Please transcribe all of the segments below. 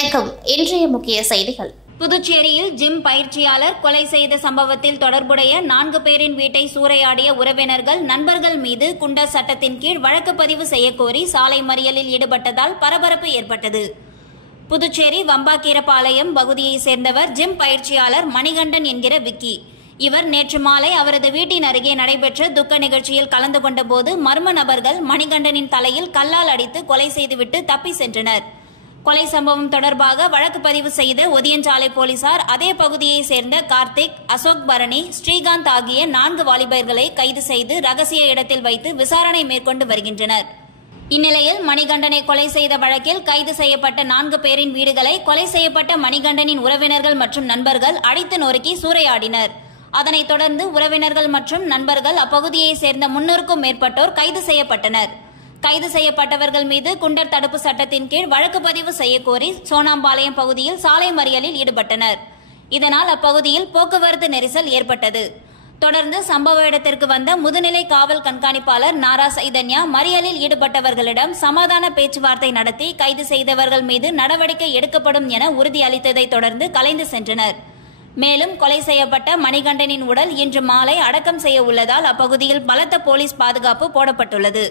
வணக்கம். இன்றைய முக்கிய செய்திகள். புதுச்சேரியில் ஜிம் பயிற்சியாளர் கொலை செய்த சம்பவத்தில் தொடர்புடைய 4 பேரின் வீட்டை சூறையாடிய உறவினர்கள், நண்பர்கள் மீது குண்டர் சட்டத்தின் கீழ் வழக்கு பதிவு செய்யக்கோரி சாலை மறியலில் ஈடுபட்டதால் பரபரப்பு ஏற்பட்டது. புதுச்சேரி வம்பாக்கீரபாளையம் பகுதியைச் சேர்ந்தவர் ஜிம் பயிற்சியாளர் மணிகண்டன் என்கிற விக்கி. இவர் நேற்று மாலை அவரது வீட்டின் அருகே நடைபெற்ற துக்க நிகழ்ச்சியில் கலந்து கொண்டபோது மர்ம நபர்கள் மணிகண்டனின் தலையில் கல்லால் அடித்து கொலை செய்துவிட்டு தப்பி சென்றனர். கொலை சம்பவம் தொடர்பாக வழக்கு பதிவு செய்த ஒதியஞ்சாலை போலீசார் அதே பகுதியைச் சேர்ந்த கார்த்திக், அசோக் பரணி, ஸ்ரீகாந்த் ஆகிய 4 வாலிபர்களை கைது செய்து ரகசிய இடத்தில் வைத்து விசாரணை மேற்கொண்டு வருகின்றனர். இந்நிலையில் மணிகண்டனை கொலை செய்த வழக்கில் கைது செய்யப்பட்ட 4 பேரின் வீடுகளை கொலை செய்யப்பட்ட மணிகண்டனின் உறவினர்கள் மற்றும் நண்பர்கள் அடித்து நொறுக்கி சூறையாடினர். அதனைத் தொடர்ந்து உறவினர்கள் மற்றும் நண்பர்கள் அப்பகுதியைச் சேர்ந்த 300க்கும் மேற்பட்டோர் கைது செய்யப்பட்டனர். கைது செய்யப்பட்டவர்கள் மீது குண்டர் தடுப்பு சட்டத்தின் கீழ் வழக்கு பதிவு செய்யக்கோரி சோனாம்பாளையம் பகுதியில் சாலை மறியலில் ஈடுபட்டனர். இதனால் அப்பகுதியில் போக்குவரத்து நெரிசல் ஏற்பட்டது. தொடர்ந்து சம்பவ இடத்திற்கு வந்த முதுநிலை காவல் கண்காணிப்பாளர் நாரா சைதன்யா மறியலில் ஈடுபட்டவர்களிடம் சமாதான பேச்சுவார்த்தை நடத்தி கைது செய்தவர்கள் மீது நடவடிக்கை எடுக்கப்படும் என உறுதியளித்ததை தொடர்ந்து கலைந்து சென்றனர். மேலும் கொலை செய்யப்பட்ட மணிகண்டனின் உடல் இன்று மாலை அடக்கம் செய்ய உள்ளதால் அப்பகுதியில் பலத்த போலீஸ் பாதுகாப்பு போடப்பட்டுள்ளது.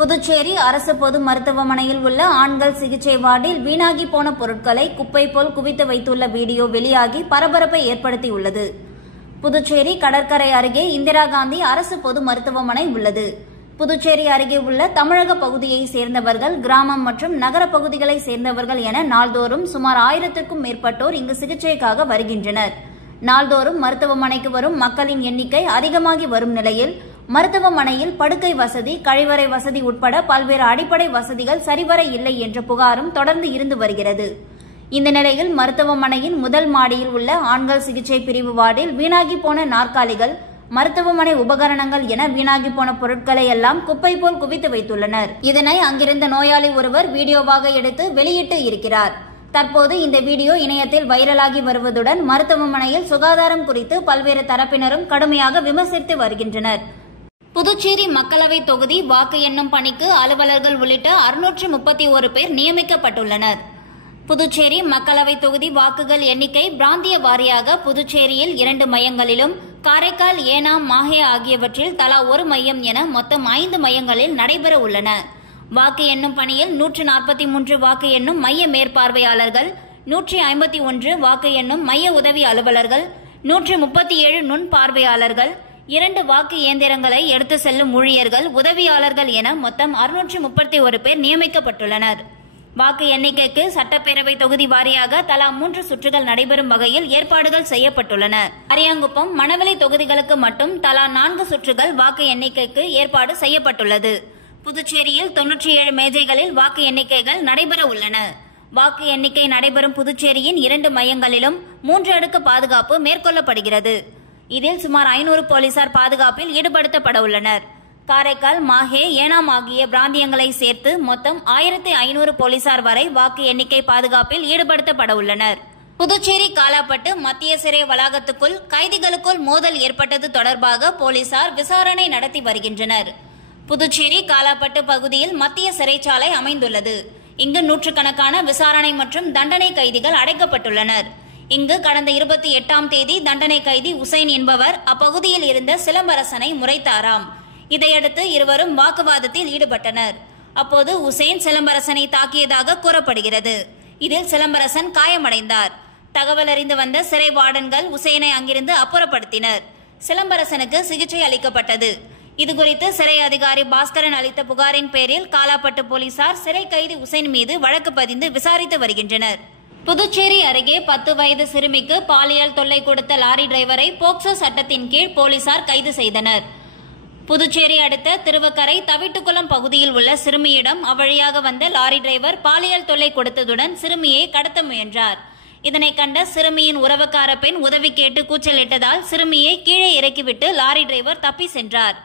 புதுச்சேரி அரசு பொது மருத்துவமனையில் உள்ள ஆண்கள் சிகிச்சை வார்டில் வீணாகி போன பொருட்களை குப்பை போல் குவித்து வைத்துள்ள வீடியோ வெளியாகி பரபரப்பை ஏற்படுத்தியுள்ளது. புதுச்சேரி கடற்கரை அருகே இந்திரா காந்தி அரசு பொது மருத்துவமனை உள்ளது. புதுச்சேரி அருகே உள்ள தமிழக பகுதியைச் சேர்ந்தவர்கள், கிராமம் மற்றும் நகர பகுதிகளைச் சேர்ந்தவர்கள் என நாள்தோறும் சுமார் 1000க்கும் மேற்பட்டோர் இங்கு சிகிச்சைக்காக வருகின்றனர். நாள்தோறும் மருத்துவமனைக்கு வரும் மக்களின் எண்ணிக்கை அதிகமாகி வரும் நிலையில் மருத்துவமனையில் படுக்கை வசதி, கழிவறை வசதி உட்பட பல்வேறு அடிப்படை வசதிகள் சரிவர இல்லை என்ற புகாரும் தொடர்ந்து இருந்து வருகிறது. இந்த நிலையில் மருத்துவமனையின் முதல் மாடியில் உள்ள ஆண்கள் சிகிச்சை பிரிவு வார்டில் வீணாகி போன நாற்காலிகள், மருத்துவமனை உபகரணங்கள் என வீணாகி போன பொருட்களை எல்லாம் குப்பை போல் குவித்து வைத்துள்ளனர். இதனை அங்கிருந்த நோயாளி ஒருவர் வீடியோவாக எடுத்து வெளியிட்டு இருக்கிறார். தற்போது இந்த வீடியோ இணையத்தில் வைரலாகி வருவதுடன் மருத்துவமனையில் சுகாதாரம் குறித்து பல்வேறு தரப்பினரும் கடுமையாக விமர்சித்து வருகின்றனர். புதுச்சேரி மக்களவை தொகுதி வாக்கு எண்ணும் பணிக்கு அலுவலர்கள் உள்ளிட்ட 631 பேர் நியமிக்கப்பட்டுள்ளனர். புதுச்சேரி மக்களவை தொகுதி வாக்குகள் எண்ணிக்கை பிராந்திய வாரியாக புதுச்சேரியில் 2 மையங்களிலும், காரைக்கால், ஏனாம், மாஹே ஆகியவற்றில் தலா 1 மையம் என மொத்தம் 5 மையங்களில் நடைபெற உள்ளன. வாக்கு எண்ணும் பணியில் 143 வாக்கு எண்ணும் மைய மேற்பார்வையாளர்கள், 151 வாக்கு எண்ணும் மைய உதவி அலுவலர்கள், 137 நுண் பார்வையாளர்கள், 2 வாக்கு இயந்திரங்களை எடுத்து செல்லும் ஊழியர்கள், உதவியாளர்கள் என மொத்தம் 631 பேர் நியமிக்கப்பட்டுள்ளனர். வாக்கு எண்ணிக்கைக்கு சட்டப்பேரவை தொகுதி வாரியாக தலா 3 சுற்றுகள் நடைபெறும் வகையில் ஏற்பாடுகள் செய்யப்பட்டுள்ளன. அரியாங்குப்பம், மணவெளி தொகுதிகளுக்கு மட்டும் தலா 4 சுற்றுகள் வாக்கு எண்ணிக்கைக்கு ஏற்பாடு செய்யப்பட்டுள்ளது. புதுச்சேரியில் 97 மேஜைகளில் வாக்கு எண்ணிக்கைகள் நடைபெற உள்ளன. வாக்கு எண்ணிக்கை நடைபெறும் புதுச்சேரியின் 2 மையங்களிலும் 3 அடுக்கு பாதுகாப்பு மேற்கொள்ளப்படுகிறது. இதில் சுமார் 500 போலீசார் பாதுகாப்பில் ஈடுபடுத்தப்பட உள்ளனர். காரைக்கால், மாஹே, ஏனாம் ஆகிய பிராந்தியங்களை சேர்த்து மொத்தம் 1500 போலீசார் வரை வாக்கு எண்ணிக்கை பாதுகாப்பில் ஈடுபடுத்தப்பட உள்ளனர். புதுச்சேரி காலாப்பட்டு மத்திய சிறை வளாகத்துக்குள் கைதிகளுக்குள் மோதல் ஏற்பட்டது தொடர்பாக போலீசார் விசாரணை நடத்தி வருகின்றனர். புதுச்சேரி காலாப்பட்டு பகுதியில் மத்திய சிறைச்சாலை அமைந்துள்ளது. இங்கு நூற்றுக்கணக்கான விசாரணை மற்றும் தண்டனை கைதிகள் அடைக்கப்பட்டுள்ளனர். இங்கு கடந்த 28ஆம் தேதி தண்டனை கைதி உசைன் என்பவர் அப்பகுதியில் இருந்த சிலம்பரசனை முறைத்தாராம். இதையடுத்து இருவரும் வாக்குவாதத்தில் ஈடுபட்டனர். அப்போது உசைன் சிலம்பரசனை தாக்கியதாக கூறப்படுகிறது. இதில் சிலம்பரசன் காயமடைந்தார். தகவல் அறிந்து வந்த சிறை வார்டன்கள் உசைனை அங்கிருந்து அப்புறப்படுத்தினர். சிலம்பரசனுக்கு சிகிச்சை அளிக்கப்பட்டது. இதுகுறித்து சிறை அதிகாரி பாஸ்கரன் அளித்த புகாரின் பேரில் காலாப்பட்டு போலீசார் சிறை கைதி உசைன் மீது வழக்கு பதிந்து விசாரித்து வருகின்றனர். புதுச்சேரி அருகே 10 வயது சிறுமிக்கு பாலியல் தொல்லை கொடுத்த லாரி டிரைவரை போக்சோ சட்டத்தின் கீழ் போலீசார் கைது செய்தனர். புதுச்சேரி அடுத்த திருவக்கரை தவிட்டுக்குளம் பகுதியில் உள்ள சிறுமியிடம் அவ்வழியாக வந்த லாரி டிரைவர் பாலியல் தொல்லை கொடுத்ததுடன் சிறுமியை கடத்த முயன்றார். இதனை கண்ட சிறுமியின் உறவுக்கார பெண் உதவி கேட்டு கூச்சலிட்டதால் சிறுமியை கீழே இறக்கிவிட்டு லாரி டிரைவர் தப்பி சென்றார்.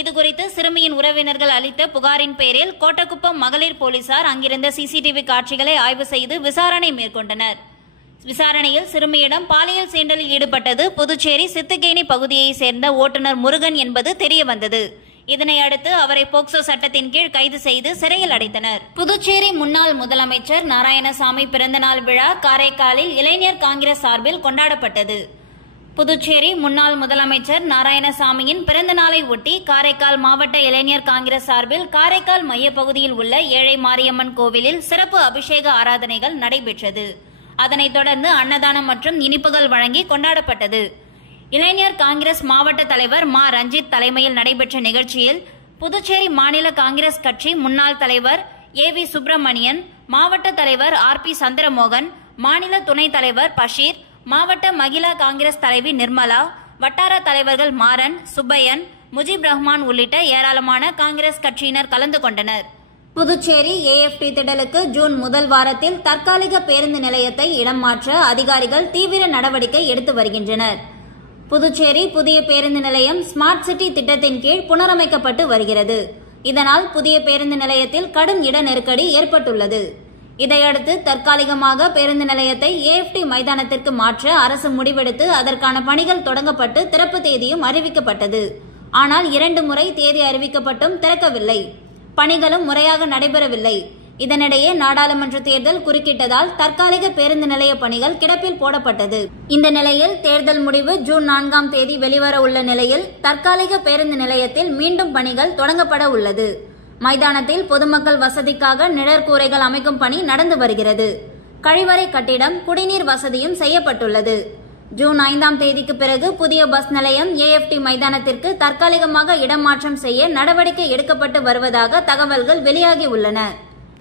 இதுகுறித்து சிறுமியின் உறவினர்கள் அளித்த புகாரின் பேரில் கோட்டக்குப்பம் மகளிர் போலீசார் அங்கிருந்த சிசிடிவி காட்சிகளை ஆய்வு செய்து விசாரணை மேற்கொண்டனர். விசாரணையில் சிறுமியிடம் பாலியல் சீண்டலில் ஈடுபட்டது புதுச்சேரி சித்துக்கேணி பகுதியைச் சேர்ந்த ஓட்டுநர் முருகன் என்பது தெரியவந்தது. இதனையடுத்து அவரை போக்சோ சட்டத்தின் கீழ் கைது செய்து சிறையில் அடைத்தனர். புதுச்சேரி முன்னாள் முதலமைச்சர் நாராயணசாமி பிறந்தநாள் விழா காரைக்காலில் இளைஞர் காங்கிரஸ் சார்பில் கொண்டாடப்பட்டது. புதுச்சேரி முன்னாள் முதலமைச்சர் நாராயணசாமியின் பிறந்த நாளை ஒட்டி காரைக்கால் மாவட்ட இளைஞர் காங்கிரஸ் சார்பில் காரைக்கால் மையப்பகுதியில் உள்ள ஏழை மாரியம்மன் கோவிலில் சிறப்பு அபிஷேக ஆராதனைகள் நடைபெற்றது. அதனைத் தொடர்ந்து அன்னதானம் மற்றும் இனிப்புகள் வழங்கி கொண்டாடப்பட்டது. இளைஞர் காங்கிரஸ் மாவட்ட தலைவர் மா ரஞ்சித் தலைமையில் நடைபெற்ற நிகழ்ச்சியில் புதுச்சேரி மாநில காங்கிரஸ் கட்சி முன்னாள் தலைவர் ஏவி சுப்பிரமணியன், மாவட்ட தலைவர் ஆர்பி சந்திரமோகன், மாநில துணைத் தலைவர் பஷீர், மாவட்ட மகிழா காங்கிரஸ் தலைவி நிர்மலா, வட்டார தலைவர்கள் மாறன், சுப்பையன், முஜிப் ரஹ்மான் உள்ளிட்ட ஏராளமான காங்கிரஸ் கட்சியினர் கலந்து கொண்டனர். புதுச்சேரி ஏஎஃப்டி திடலுக்கு ஜூன் முதல் வாரத்தில் தற்காலிக பேருந்து நிலையத்தை இடம் மாற்ற அதிகாரிகள் தீவிர நடவடிக்கை எடுத்து வருகின்றனர். புதுச்சேரி புதிய பேருந்து நிலையம் ஸ்மார்ட் சிட்டி திட்டத்தின் கீழ் புனரமைக்கப்பட்டு வருகிறது. இதனால் புதிய பேருந்து நிலையத்தில் கடும் இட நெருக்கடி ஏற்பட்டுள்ளது. இதையடுத்து தற்காலிகமாக பேருந்து நிலையத்தை ஏஎஃப்டி மைதானத்திற்கு மாற்ற அரசு முடிவெடுத்து அதற்கான பணிகள் தொடங்கப்பட்டு திறப்பு தேதியும் அறிவிக்கப்பட்டது. ஆனால் 2 முறை தேதி அறிவிக்கப்பட்டும் திறக்கவில்லை. பணிகளும் முறையாக நடைபெறவில்லை. இதனிடையே நாடாளுமன்ற தேர்தல் குறுக்கிட்டதால் தற்காலிக பேருந்து நிலைய பணிகள் கிடப்பில் போடப்பட்டது. இந்த நிலையில் தேர்தல் முடிவு ஜூன் 4ஆம் தேதி வெளிவர உள்ள நிலையில் தற்காலிக பேருந்து நிலையத்தில் மீண்டும் பணிகள் தொடங்கப்பட உள்ளது. மைதானத்தில் பொதுமக்கள் வசதிக்காக நிழற்கூரைகள் அமைக்கும் பணி நடந்து வருகிறது. கழிவறை கட்டிடம், குடிநீர் வசதியும் செய்யப்பட்டுள்ளது. ஜூன் 5ஆம் தேதிக்கு பிறகு புதிய பஸ் நிலையம் ஏஎஃப்டி மைதானத்திற்கு தற்காலிகமாக இடமாற்றம் செய்ய நடவடிக்கை எடுக்கப்பட்டு வருவதாக தகவல்கள் வெளியாகி உள்ளன.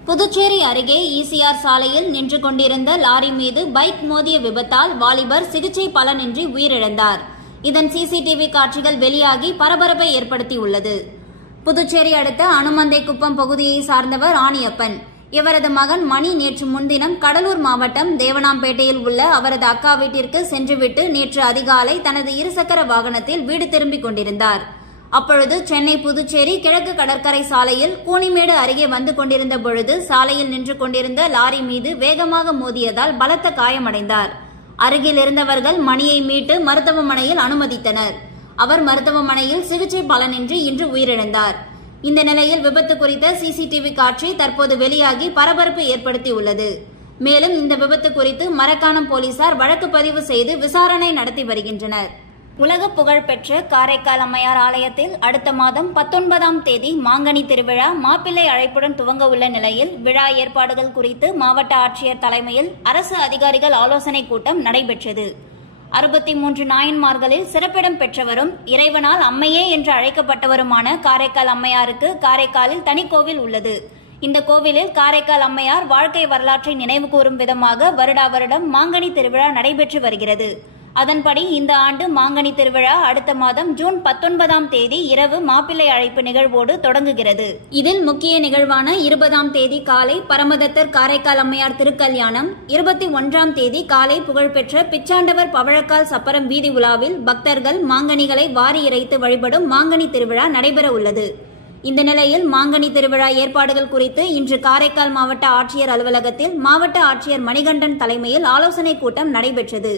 புதுச்சேரி அருகே ஈசிஆர் சாலையில் நின்று கொண்டிருந்த லாரி மீது பைக் மோதிய விபத்தால் வாலிபர் சிகிச்சை பலனின்றி உயிரிழந்தார். இதன் சிசிடிவி காட்சிகள் வெளியாகி பரபரப்பை ஏற்படுத்தியுள்ளது. புதுச்சேரி அடுத்த அனுமந்தைக்குப்பம் பகுதியை சார்ந்தவர் ஆணியப்பன். இவரது மகன் மணி நேற்று முன்தினம் கடலூர் மாவட்டம் தேவனாம்பேட்டையில் உள்ள அவரது அக்கா வீட்டிற்கு சென்றுவிட்டு நேற்று அதிகாலை தனது இருசக்கர வாகனத்தில் வீடு திரும்பிக் கொண்டிருந்தார். அப்பொழுது சென்னை புதுச்சேரி கிழக்கு கடற்கரை சாலையில் கூனிமேடு அருகே வந்து கொண்டிருந்த பொழுது சாலையில் நின்று கொண்டிருந்த லாரி மீது வேகமாக மோதியதால் பலத்த காயமடைந்தார். அருகில் இருந்தவர்கள் மணியை மீட்டு மருத்துவமனையில் அனுமதித்தனர். அவர் மருத்துவமனையில் சிகிச்சை பலனின்றி இன்று உயிரிழந்தார். இந்த நிலையில் விபத்து குறித்த சிசிடிவி காட்சி தற்போது வெளியாகி பரபரப்பு ஏற்படுத்தியுள்ளது. மேலும் இந்த விபத்து குறித்து மரக்காணம் போலீசார் வழக்கு பதிவு செய்து விசாரணை நடத்தி வருகின்றனர். உலக புகழ்பெற்ற காரைக்கால் அம்மையார் ஆலயத்தில் அடுத்த மாதம் 19ஆம் தேதி மாங்கனி திருவிழா மாப்பிள்ளை அழைப்புடன் துவங்க உள்ள நிலையில் விழா ஏற்பாடுகள் குறித்து மாவட்ட ஆட்சியர் தலைமையில் அரசு அதிகாரிகள் ஆலோசனைக் கூட்டம் நடைபெற்றது. 63 நாயன்மார்களில் சிறப்பிடம் பெற்றவரும் இறைவனால் அம்மையே என்று அழைக்கப்பட்டவருமான காரைக்கால் அம்மையாருக்கு காரைக்காலில் தனிக்கோவில் உள்ளது. இந்த கோவிலில் காரைக்கால் அம்மையார் வாழ்க்கை வரலாற்றை நினைவுகூரும் விதமாக வருடா வருடம் மாங்கனி திருவிழா நடைபெற்று வருகிறது. அதன்படி இந்த ஆண்டு மாங்கனி திருவிழா அடுத்த மாதம் ஜூன் 19ஆம் தேதி இரவு மாப்பிள்ளை அழைப்பு நிகழ்வோடு தொடங்குகிறது. இதில் முக்கிய நிகழ்வான 20ஆம் தேதி காலை பரமதத்தர் காரைக்கால் அம்மையார் திருக்கல்யாணம், 21ஆம் தேதி காலை புகழ்பெற்ற பிச்சாண்டவர் பவழக்கால் சப்பரம் வீதி உலாவில் பக்தர்கள் மாங்கனிகளை வாரி இறைத்து வழிபடும் மாங்கனி திருவிழா நடைபெற உள்ளது. இந்த நிலையில் மாங்கனி திருவிழா ஏற்பாடுகள் குறித்து இன்று காரைக்கால் மாவட்ட ஆட்சியர் அலுவலகத்தில் மாவட்ட ஆட்சியர் மணிகண்டன் தலைமையில் ஆலோசனைக் கூட்டம் நடைபெற்றது.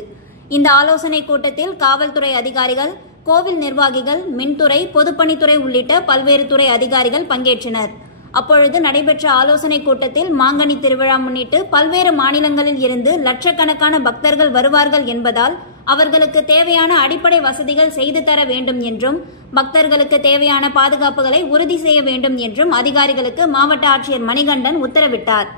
இந்த ஆலோசனைக் கூட்டத்தில் காவல்துறை அதிகாரிகள், கோவில் நிர்வாகிகள், மின்துறை, பொதுப்பணித்துறை உள்ளிட்ட பல்வேறு துறை அதிகாரிகள் பங்கேற்றனர். அப்பொழுது நடைபெற்ற ஆலோசனைக் கூட்டத்தில் மாங்கனி திருவிழா முன்னிட்டு பல்வேறு மாநிலங்களில் இருந்து லட்சக்கணக்கான பக்தர்கள் வருவார்கள் என்பதால் அவர்களுக்கு தேவையான அடிப்படை வசதிகள் செய்து தர வேண்டும் என்றும் பக்தர்களுக்கு தேவையான பாதுகாப்புகளை உறுதி செய்ய வேண்டும் என்றும் அதிகாரிகளுக்கு மாவட்ட ஆட்சியர் மணிகண்டன் உத்தரவிட்டார்.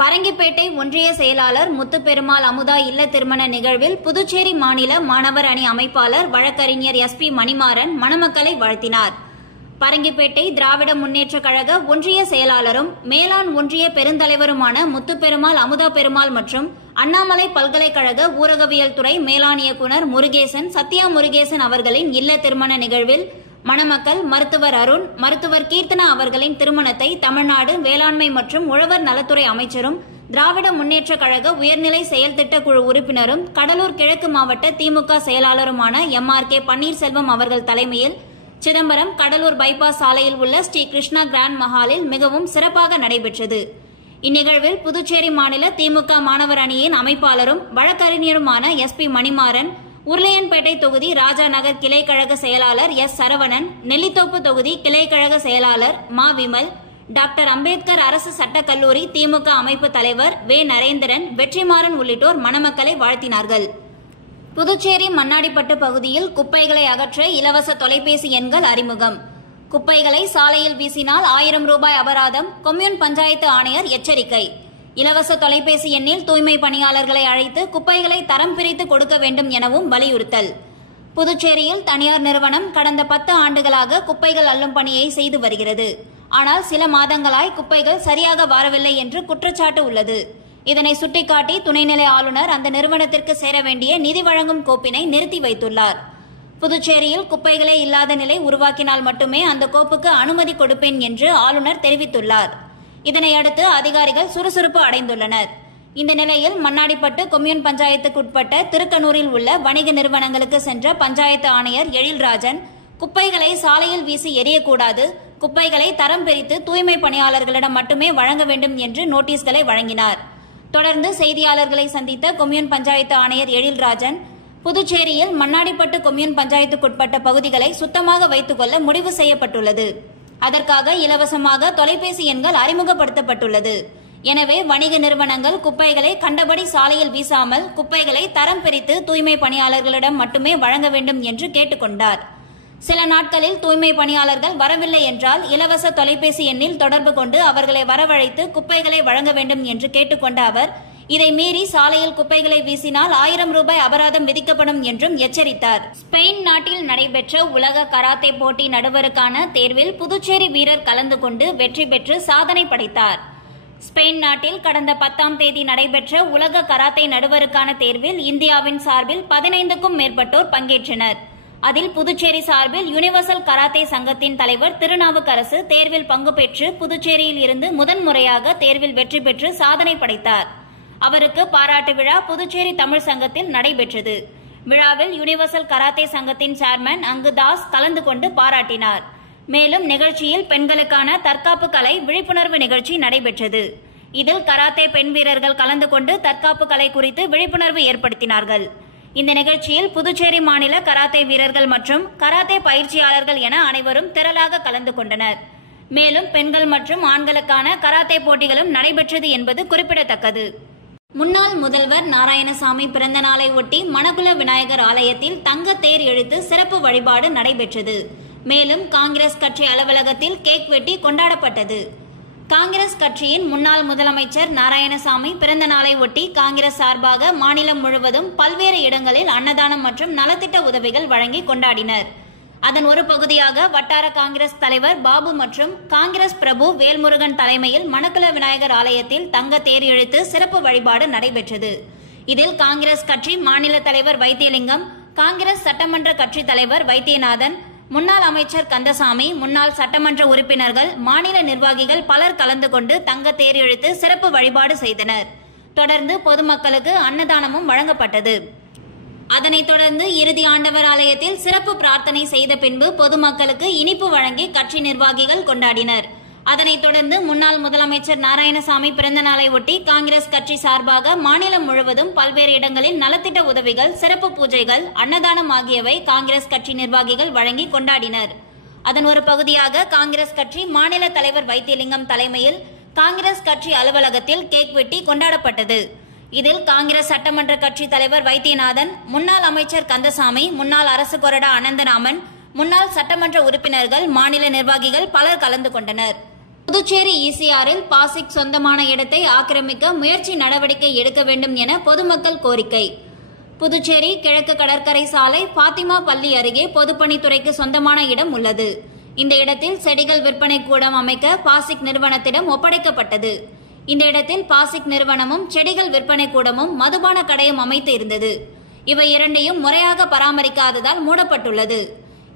பரங்கிப்பேட்டை ஒன்றிய செயலாளர் முத்துப்பெருமாள் அமுதா இல்ல திருமண நிகழ்வில் புதுச்சேரி மாநில மாணவர் அணி அமைப்பாளர் வழக்கறிஞர் SP மணிமாறன் மணமக்களை வாழ்த்தினார். பரங்கிப்பேட்டை திராவிட முன்னேற்றக் கழக ஒன்றிய செயலாளரும் மேலாண் ஒன்றிய பெருந்தலைவருமான முத்துப்பெருமாள் அமுதா பெருமாள் மற்றும் அண்ணாமலை பல்கலைக்கழக ஊரகவியல் துறை மேலாண் இயக்குநர் முருகேசன், சத்யா முருகேசன் அவர்களின் இல்ல திருமண நிகழ்வில் மணமக்கள் மருத்துவர் அருண், மருத்துவர் கீர்த்தனா அவர்களின் திருமணத்தை தமிழ்நாடு வேளாண்மை மற்றும் உழவர் நலத்துறை அமைச்சரும் திராவிட முன்னேற்ற கழக உயர்நிலை செயல் திட்ட குழு உறுப்பினரும் கடலூர் கிழக்கு மாவட்ட திமுக செயலாளருமான MRK பன்னீர்செல்வம் அவர்கள் தலைமையில் சிதம்பரம் கடலூர் பைபாஸ் சாலையில் உள்ள ஸ்ரீ கிருஷ்ணா கிராண்ட் மஹாலில் மிகவும் சிறப்பாக நடைபெற்றது. இந்நிகழ்வில் புதுச்சேரி மாநில திமுக மாணவர் அணியின் அமைப்பாளரும் வழக்கறிஞருமான SP மணிமாறன், உருளையன்பேட்டை தொகுதி ராஜா நகர் கிளை கழக செயலாளர் S சரவணன், நெல்லித்தோப்பு தொகுதி கிளை கழக செயலாளர் மா விமல், டாக்டர் அம்பேத்கர் அரசு சட்டக்கல்லூரி திமுக அமைப்பு தலைவர் வே நரேந்திரன், வெற்றிமாறன் உள்ளிட்டோர் மணமக்களை வாழ்த்தினார்கள். புதுச்சேரி மண்ணாடிப்பட்டு பகுதியில் குப்பைகளை அகற்ற இலவச தொலைபேசி எண்கள் அறிமுகம். குப்பைகளை சாலையில் வீசினால் 1000 ரூபாய் அபராதம், கொம்யூன் பஞ்சாயத்து ஆணையர் எச்சரிக்கை. இலவச தொலைபேசி எண்ணில் தூய்மை பணியாளர்களை அழைத்து குப்பைகளை தரம் பிரித்து கொடுக்க வேண்டும் எனவும் வலியுறுத்தல். புதுச்சேரியில் தனியார் நிறுவனம் கடந்த 10 ஆண்டுகளாக குப்பைகள் அள்ளும் பணியை செய்து வருகிறது. ஆனால் சில மாதங்களாய் குப்பைகள் சரியாக வரவில்லை என்று குற்றச்சாட்டு உள்ளது. இதனை சுட்டிக்காட்டி துணைநிலை ஆளுநர் அந்த நிறுவனத்திற்கு சேர வேண்டிய நிதி வழங்கும் கோப்பினை நிறுத்தி வைத்துள்ளார். புதுச்சேரியில் குப்பைகளே இல்லாத நிலை உருவாக்கினால் மட்டுமே அந்த கோப்புக்கு அனுமதி கொடுப்பேன் என்று ஆளுநர் தெரிவித்துள்ளார். இதனையடுத்து அதிகாரிகள் சுறுசுறுப்பு அடைந்துள்ளனர். இந்த நிலையில் மண்ணாடிப்பட்டு கொம்யூன் பஞ்சாயத்துக்குட்பட்ட திருக்கனூரில் உள்ள வணிக நிறுவனங்களுக்கு சென்ற பஞ்சாயத்து ஆணையர் எழில்ராஜன், குப்பைகளை சாலையில் வீசி எரியக்கூடாது, குப்பைகளை தரம் பிரித்து தூய்மை பணியாளர்களிடம் மட்டுமே வழங்க வேண்டும் என்று நோட்டீஸ்களை வழங்கினார். தொடர்ந்து செய்தியாளர்களை சந்தித்த கொம்யூன் பஞ்சாயத்து ஆணையர் எழில்ராஜன், புதுச்சேரியில் மண்ணாடிப்பட்டு கொம்யூன் பஞ்சாயத்துக்குட்பட்ட பகுதிகளை சுத்தமாக வைத்துக் கொள்ள முடிவு செய்யப்பட்டுள்ளது. அதற்காக இலவசமாக தொலைபேசி எண்கள் அறிமுகப்படுத்தப்பட்டுள்ளது. எனவே வணிக நிறுவனங்கள் குப்பைகளை கண்டபடி சாலையில் வீசாமல் குப்பைகளை தரம் பிரித்து தூய்மை பணியாளர்களிடம் மட்டுமே வழங்க வேண்டும் என்று கேட்டுக்கொண்டார். சில நாட்களில் தூய்மை பணியாளர்கள் வரவில்லை என்றால் இலவச தொலைபேசி எண்ணில் தொடர்பு கொண்டு அவர்களை வரவழைத்து குப்பைகளை வழங்க வேண்டும் என்று கேட்டுக்கொண்ட அவர், இதை மீறி சாலையில் குப்பைகளை வீசினால் 1000 ரூபாய் அபராதம் விதிக்கப்படும் என்றும் எச்சரித்தார். ஸ்பெயின் நாட்டில் நடைபெற்ற உலக கராத்தே போட்டி நடுவருக்கான தேர்வில் புதுச்சேரி வீரர் கலந்து கொண்டு வெற்றி பெற்று சாதனை படைத்தார். ஸ்பெயின் நாட்டில் கடந்த 10ஆம் தேதி நடைபெற்ற உலக கராத்தே நடுவருக்கான தேர்வில் இந்தியாவின் சார்பில் 15க்கும் மேற்பட்டோர் பங்கேற்றனர். அதில் புதுச்சேரி சார்பில் யுனிவர்சல் கராத்தே சங்கத்தின் தலைவர் திருநாவுக்கரசு தேர்வில் பங்கு பெற்று புதுச்சேரியில் இருந்து முதன்முறையாக தேர்வில் வெற்றி பெற்று சாதனை படைத்தார். அவருக்கு பாராட்டு விழா புதுச்சேரி தமிழ் சங்கத்தில் நடைபெற்றது. விழாவில் யுனிவர்சல் கராத்தே சங்கத்தின் சேர்மன் அங்குதாஸ் கலந்து கொண்டு பாராட்டினார். மேலும் நிகழ்ச்சியில் பெண்களுக்கான தற்காப்பு கலை விழிப்புணர்வு நிகழ்ச்சி நடைபெற்றது. இதில் கராத்தே பெண் வீரர்கள் கலந்து கொண்டு தற்காப்பு கலை குறித்து விழிப்புணர்வு ஏற்படுத்தினார்கள். இந்த நிகழ்ச்சியில் புதுச்சேரி மாநில கராத்தே வீரர்கள் மற்றும் கராத்தே பயிற்சியாளர்கள் என அனைவரும் திரளாக கலந்து கொண்டனர். மேலும் பெண்கள் மற்றும் ஆண்களுக்கான கராத்தே போட்டிகளும் நடைபெற்றது என்பது குறிப்பிடத்தக்கது. முன்னாள் முதல்வர் நாராயணசாமி பிறந்த நாளை ஒட்டி மணக்குள விநாயகர் ஆலயத்தில் தங்க தேர் இழுத்து சிறப்பு வழிபாடு நடைபெற்றது. மேலும் காங்கிரஸ் கட்சி அலுவலகத்தில் கேக் வெட்டி கொண்டாடப்பட்டது. காங்கிரஸ் கட்சியின் முன்னாள் முதலமைச்சர் நாராயணசாமி பிறந்த நாளை ஒட்டி காங்கிரஸ் சார்பாக மாநிலம் முழுவதும் பல்வேறு இடங்களில் அன்னதானம் மற்றும் நலத்திட்ட உதவிகள் வழங்கி கொண்டாடினர். அதன் ஒரு பகுதியாக வட்டார காங்கிரஸ் தலைவர் பாபு மற்றும் காங்கிரஸ் பிரபு வேல்முருகன் தலைமையில் மணக்குள விநாயகர் ஆலயத்தில் தங்க தேர் இழுத்து சிறப்பு வழிபாடு நடைபெற்றது. இதில் காங்கிரஸ் கட்சி மாநில தலைவர் வைத்தியலிங்கம், காங்கிரஸ் சட்டமன்ற கட்சி தலைவர் வைத்தியநாதன், முன்னாள் அமைச்சர் கந்தசாமி, முன்னாள் சட்டமன்ற உறுப்பினர்கள், மாநில நிர்வாகிகள் பலர் கலந்து கொண்டு தங்க தேர் இழுத்து சிறப்பு வழிபாடு செய்தனர். தொடர்ந்து பொதுமக்களுக்கு அன்னதானமும் வழங்கப்பட்டது. அதனைத் தொடர்ந்து இறுதி ஆண்டவர் ஆலயத்தில் சிறப்பு பிரார்த்தனை செய்த பின்பு பொதுமக்களுக்கு இனிப்பு வழங்கி கட்சி நிர்வாகிகள் கொண்டாடினர். அதனைத் தொடர்ந்து முன்னாள் முதலமைச்சர் நாராயணசாமி பிறந்த நாளை ஒட்டி காங்கிரஸ் கட்சி சார்பாக மாநிலம் முழுவதும் பல்வேறு இடங்களில் நலத்திட்ட உதவிகள், சிறப்பு பூஜைகள், அன்னதானம் ஆகியவை காங்கிரஸ் கட்சி நிர்வாகிகள் வழங்கி கொண்டாடினர். அதன் ஒரு பகுதியாக காங்கிரஸ் கட்சி மாநில தலைவர் வைத்தியலிங்கம் தலைமையில் காங்கிரஸ் கட்சி அலுவலகத்தில் கேக் வெட்டி கொண்டாடப்பட்டது. இதில் காங்கிரஸ் சட்டமன்ற கட்சி தலைவர் வைத்தியநாதன், முன்னாள் அமைச்சர் கந்தசாமி, முன்னாள் அரசு கொறடா அனந்தராமன், முன்னாள் சட்டமன்ற உறுப்பினர்கள், மாநில நிர்வாகிகள் பலர் கலந்து கொண்டனர். புதுச்சேரி ECRல் பாசிக் சொந்தமான இடத்தை ஆக்கிரமிக்க முயற்சி நடவடிக்கை எடுக்க வேண்டும் என பொதுமக்கள் கோரிக்கை. புதுச்சேரி கிழக்கு கடற்கரை சாலை பாத்திமா பள்ளி அருகே பொதுப்பணித்துறைக்கு சொந்தமான இடம் உள்ளது. இந்த இடத்தில் செடிகள் விற்பனை கூடம் அமைக்க பாசிக் நிறுவனத்திடம் ஒப்படைக்கப்பட்டது. இந்த இடத்தில் பாசிக் நிறுவனமும் செடிகள் விற்பனை கூடமும் மதுபான கடையும் அமைத்து இருந்தது. இவை இரண்டையும் முறையாக பராமரிக்காததால் மூடப்பட்டுள்ளது.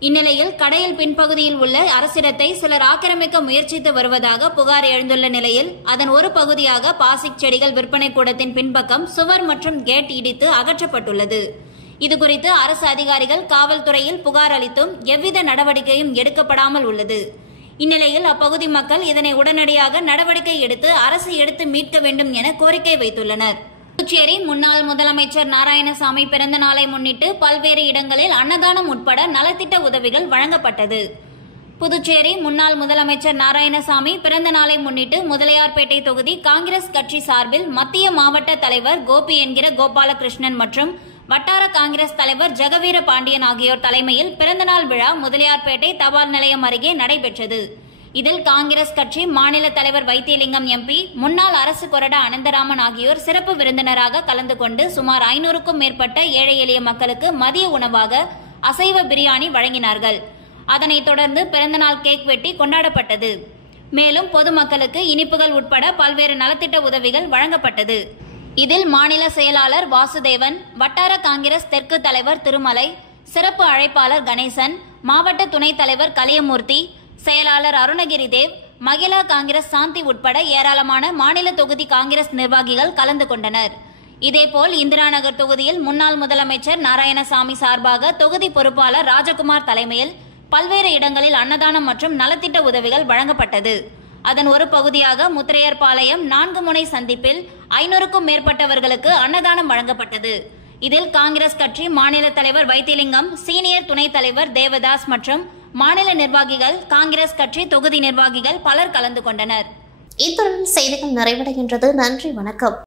இந்நிலையில் கடையில் பின்பகுதியில் உள்ள அரசிடத்தை சிலர் ஆக்கிரமிக்க முயற்சித்து வருவதாக புகார் எழுந்துள்ள நிலையில் அதன் ஒரு பகுதியாக பாசிக் செடிகள் விற்பனை கூடத்தின் பின்பக்கம் சுவர் மற்றும் கேட் இடித்து அகற்றப்பட்டுள்ளது. இதுகுறித்து அரசு அதிகாரிகள் காவல்துறையில் புகார் அளித்தும் எவ்வித நடவடிக்கையும் எடுக்கப்படாமல் உள்ளது. இந்நிலையில் அப்பகுதி மக்கள் இதனை உடனடியாக நடவடிக்கை எடுத்து அரசு எடுத்து மீட்க வேண்டும் என கோரிக்கை வைத்துள்ளனர். புதுச்சேரி முன்னாள் முதலமைச்சர் நாராயணசாமி பிறந்த நாளை முன்னிட்டு பல்வேறு இடங்களில் அன்னதானம் உட்பட நலத்திட்ட உதவிகள் வழங்கப்பட்டது. புதுச்சேரி முன்னாள் முதலமைச்சர் நாராயணசாமி பிறந்த நாளை முன்னிட்டு முதலியார்பேட்டை தொகுதி காங்கிரஸ் கட்சி சார்பில் மத்திய மாவட்ட தலைவர் கோபி என்கிற கோபாலகிருஷ்ணன் மற்றும் வட்டார காங்கிரஸ் தலைவர் ஜெகவீர பாண்டியன் ஆகியோர் தலைமையில் பிறந்தநாள் விழா முதலியார்பேட்டை தபால் நிலையம் அருகே நடைபெற்றது. இதில் காங்கிரஸ் கட்சி மாநில தலைவர் வைத்தியலிங்கம் எம்பி, முன்னாள் அரசு கொறடா அனந்தராமன் ஆகியோர் சிறப்பு விருந்தினராக கலந்து கொண்டு சுமார் 500க்கும் மேற்பட்ட ஏழை எளிய மக்களுக்கு மதிய உணவாக அசைவ பிரியாணி வழங்கினார்கள். அதனைத் தொடர்ந்து பிறந்தநாள் கேக் வெட்டி கொண்டாடப்பட்டது. மேலும் பொதுமக்களுக்கு இனிப்புகள் உட்பட பல்வேறு நலத்திட்ட உதவிகள் வழங்கப்பட்டது. இதில் மாநில செயலாளர் வாசுதேவன், வட்டார காங்கிரஸ் தெற்கு தலைவர் திருமலை, சிறப்பு அழைப்பாளர் கணேசன், மாவட்ட துணைத் தலைவர் கலியமூர்த்தி, செயலாளர் அருணகிரி தேவ், மகிழா காங்கிரஸ் சாந்தி உட்பட ஏராளமான மாநில தொகுதி காங்கிரஸ் நிர்வாகிகள் கலந்து கொண்டனர். இதேபோல் இந்திரா நகர் தொகுதியில் முன்னாள் முதலமைச்சர் நாராயணசாமி சார்பாக தொகுதி பொறுப்பாளர் ராஜகுமார் தலைமையில் பல்வேறு இடங்களில் அன்னதானம் மற்றும் நலத்திட்ட உதவிகள் வழங்கப்பட்டது. அதன் ஒரு பகுதியாக முத்திரையர்பாளையம் 4 முனை சந்திப்பில் 500க்கும் மேற்பட்டவர்களுக்கு அன்னதானம் வழங்கப்பட்டது. இதில் காங்கிரஸ் கட்சி மாநில தலைவர் வைத்திலிங்கம், சீனியர் துணைத் தலைவர் தேவதாஸ் மற்றும் மாநில நிர்வாகிகள், காங்கிரஸ் கட்சி தொகுதி நிர்வாகிகள் பலர் கலந்து கொண்டனர். இத்துடன் செய்திகள் நிறைவடைகின்றது. நன்றி, வணக்கம்.